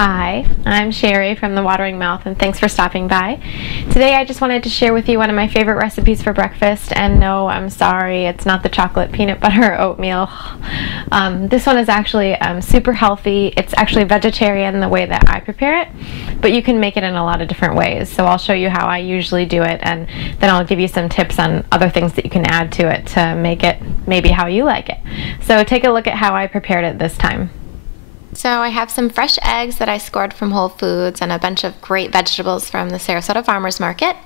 Hi, I'm Sherry from The Watering Mouth, and thanks for stopping by. Today I just wanted to share with you one of my favorite recipes for breakfast, and no, I'm sorry, it's not the chocolate peanut butter oatmeal. This one is actually super healthy. It's actually vegetarian the way that I prepare it, but you can make it in a lot of different ways. So I'll show you how I usually do it, and then I'll give you some tips on other things that you can add to it to make it maybe how you like it. So take a look at how I prepared it this time. So I have some fresh eggs that I scored from Whole Foods and a bunch of great vegetables from the Sarasota Farmers Market.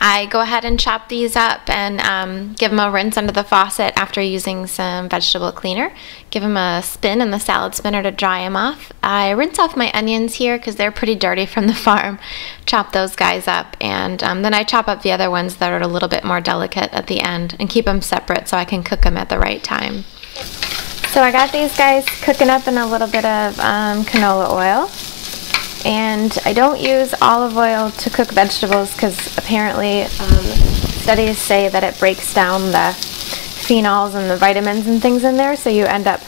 I go ahead and chop these up and give them a rinse under the faucet after using some vegetable cleaner. Give them a spin in the salad spinner to dry them off. I rinse off my onions here because they're pretty dirty from the farm. Chop those guys up, and then I chop up the other ones that are a little bit more delicate at the end and keep them separate so I can cook them at the right time. So I got these guys cooking up in a little bit of canola oil, and I don't use olive oil to cook vegetables because apparently studies say that it breaks down the phenols and the vitamins and things in there, so you end up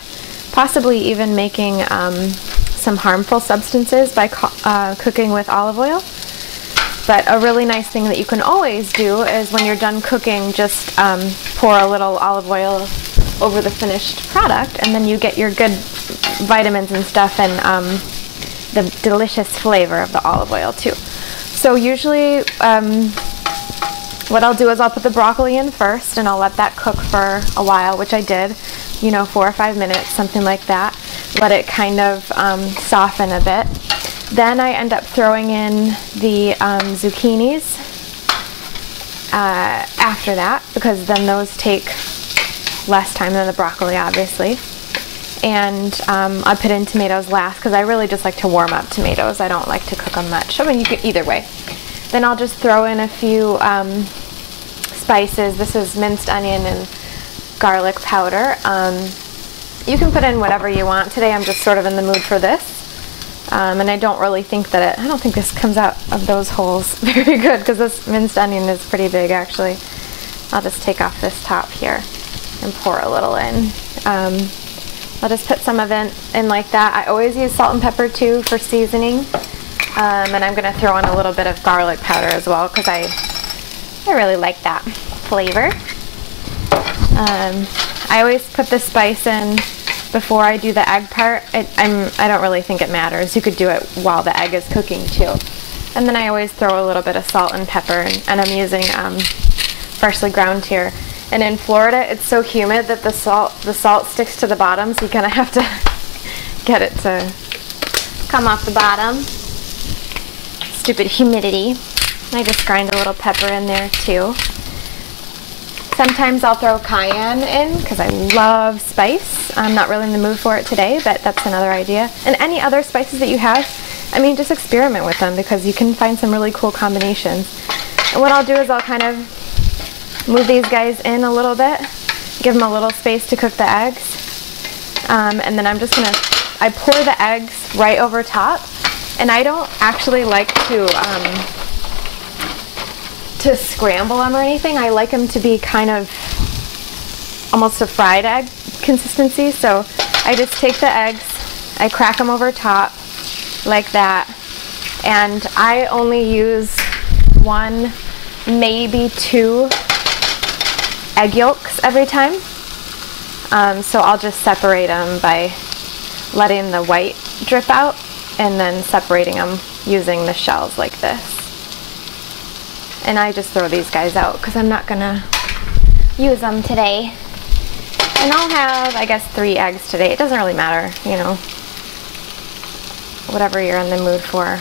possibly even making some harmful substances by cooking with olive oil. But a really nice thing that you can always do is when you're done cooking, just pour a little olive oil over the finished product, and then you get your good vitamins and stuff and the delicious flavor of the olive oil too. So usually what I'll do is I'll put the broccoli in first, and I'll let that cook for a while, which I did, 4 or 5 minutes, something like that. Let it kind of soften a bit. Then I end up throwing in the zucchinis after that, because then those take less time than the broccoli, obviously. And I put in tomatoes last because I really just like to warm up tomatoes. I don't like to cook them much. I mean, you could either way. Then I'll just throw in a few spices. This is minced onion and garlic powder. You can put in whatever you want. Today I'm just sort of in the mood for this. And I don't really think that I don't think this comes out of those holes very good because this minced onion is pretty big actually. I'll just take off this top here and pour a little in. I'll just put some of it in like that. I always use salt and pepper too for seasoning. And I'm going to throw in a little bit of garlic powder as well because I really like that flavor. I always put the spice in before I do the egg part. I don't really think it matters. You could do it while the egg is cooking too. And then I always throw a little bit of salt and pepper, and I'm using freshly ground here. And in Florida, it's so humid that the salt sticks to the bottom, so you kind of have to get it to come off the bottom. Stupid humidity. I just grind a little pepper in there too. Sometimes I'll throw cayenne in because I love spice. I'm not really in the mood for it today, but that's another idea. And any other spices that you have, I mean, just experiment with them because you can find some really cool combinations. And what I'll do is I'll kind of move these guys in a little bit, give them a little space to cook the eggs, and then I'm just gonna, I pour the eggs right over top, and I don't actually like to scramble them or anything. I like them to be kind of almost a fried egg consistency, so I just take the eggs, I crack them over top like that, and I only use 1, maybe 2 egg yolks every time. So I'll just separate them by letting the white drip out and then separating them using the shells like this. And I just throw these guys out because I'm not gonna use them today. And I'll have, I guess, 3 eggs today. It doesn't really matter, whatever you're in the mood for.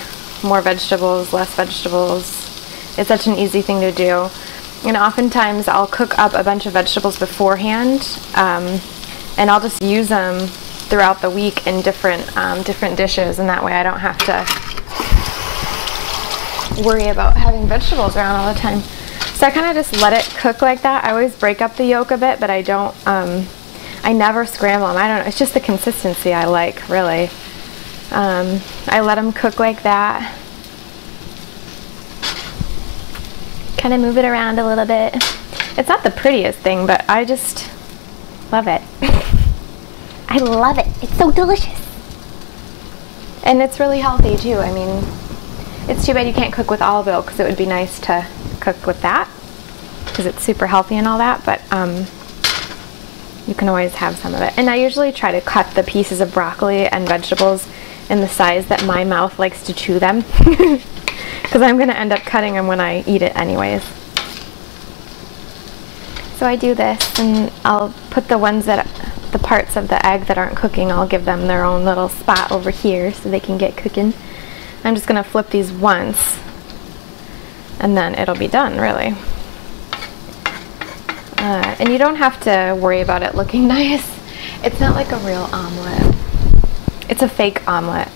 More vegetables, less vegetables. It's such an easy thing to do. And oftentimes I'll cook up a bunch of vegetables beforehand, and I'll just use them throughout the week in different dishes, and that way I don't have to worry about having vegetables around all the time. So I kind of just let it cook like that. I always break up the yolk a bit, but I don't, I never scramble them. I don't know, it's just the consistency I like, really. I let them cook like that. Kind of move it around a little bit. It's not the prettiest thing, but I just love it. I love it. It's so delicious. And it's really healthy too. I mean, it's too bad you can't cook with olive oil because it would be nice to cook with that because it's super healthy and all that, but you can always have some of it. And I usually try to cut the pieces of broccoli and vegetables in the size that my mouth likes to chew them because I'm going to end up cutting them when I eat it anyways. So I do this, and I'll put the parts of the egg that aren't cooking, I'll give them their own little spot over here so they can get cooking. I'm just going to flip these once and then it'll be done, really. And you don't have to worry about it looking nice. It's not like a real omelet. It's a fake omelet.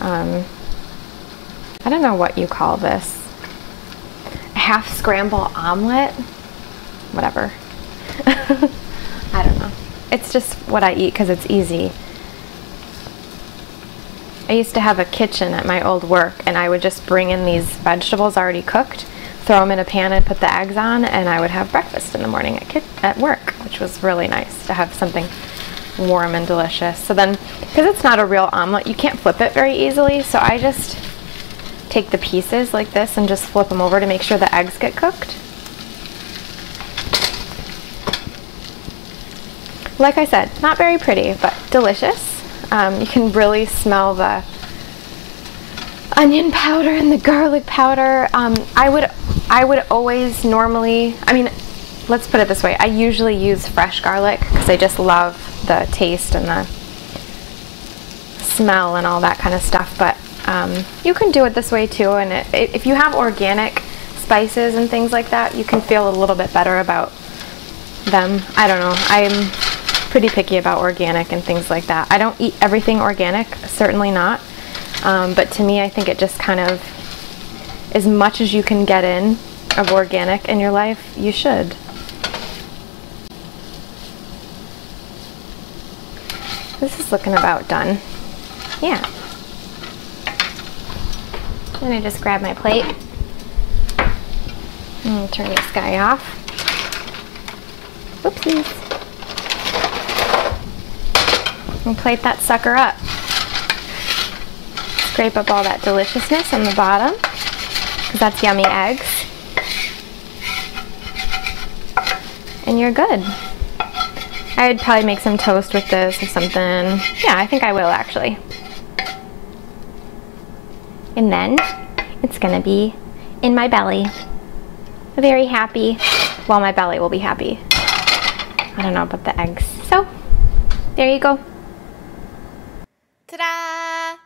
I don't know what you call this. A half scramble omelet? Whatever. I don't know. It's just what I eat because it's easy. I used to have a kitchen at my old work, and I would just bring in these vegetables already cooked, throw them in a pan and put the eggs on, and I would have breakfast in the morning at work, which was really nice to have something warm and delicious. So then, because it's not a real omelet, you can't flip it very easily, so I just take the pieces like this and just flip them over to make sure the eggs get cooked. Like I said, not very pretty, but delicious. You can really smell the onion powder and the garlic powder. I would always normally, I mean, let's put it this way, I usually use fresh garlic because I just love the taste and the smell and all that kind of stuff, but you can do it this way too, and if you have organic spices and things like that, you can feel a little bit better about them. I don't know, I'm pretty picky about organic and things like that. I don't eat everything organic, certainly not, but to me I think it just kind of, as much as you can get in of organic in your life, you should. This is looking about done. Yeah. Then I just grab my plate and turn this guy off. Whoopsies. And plate that sucker up. Scrape up all that deliciousness on the bottom, because that's yummy eggs. And you're good. I would probably make some toast with this or something. Yeah, I think I will actually. And then it's gonna be in my belly. Very happy. Well, my belly will be happy. I don't know about the eggs. So, there you go. Ta-da!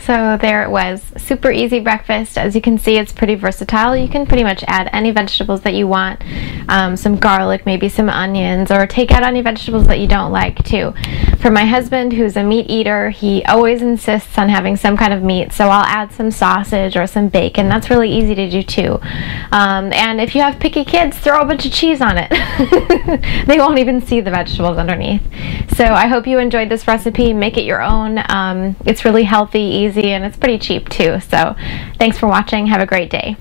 So there it was, super easy breakfast. As you can see, it's pretty versatile. You can pretty much add any vegetables that you want, some garlic, maybe some onions, or take out any vegetables that you don't like too. For my husband, who's a meat eater, he always insists on having some kind of meat, so I'll add some sausage or some bacon. That's really easy to do too. And if you have picky kids, throw a bunch of cheese on it. They won't even see the vegetables underneath. So I hope you enjoyed this recipe. Make it your own. It's really healthy, easy, and it's pretty cheap too. So thanks for watching. Have a great day.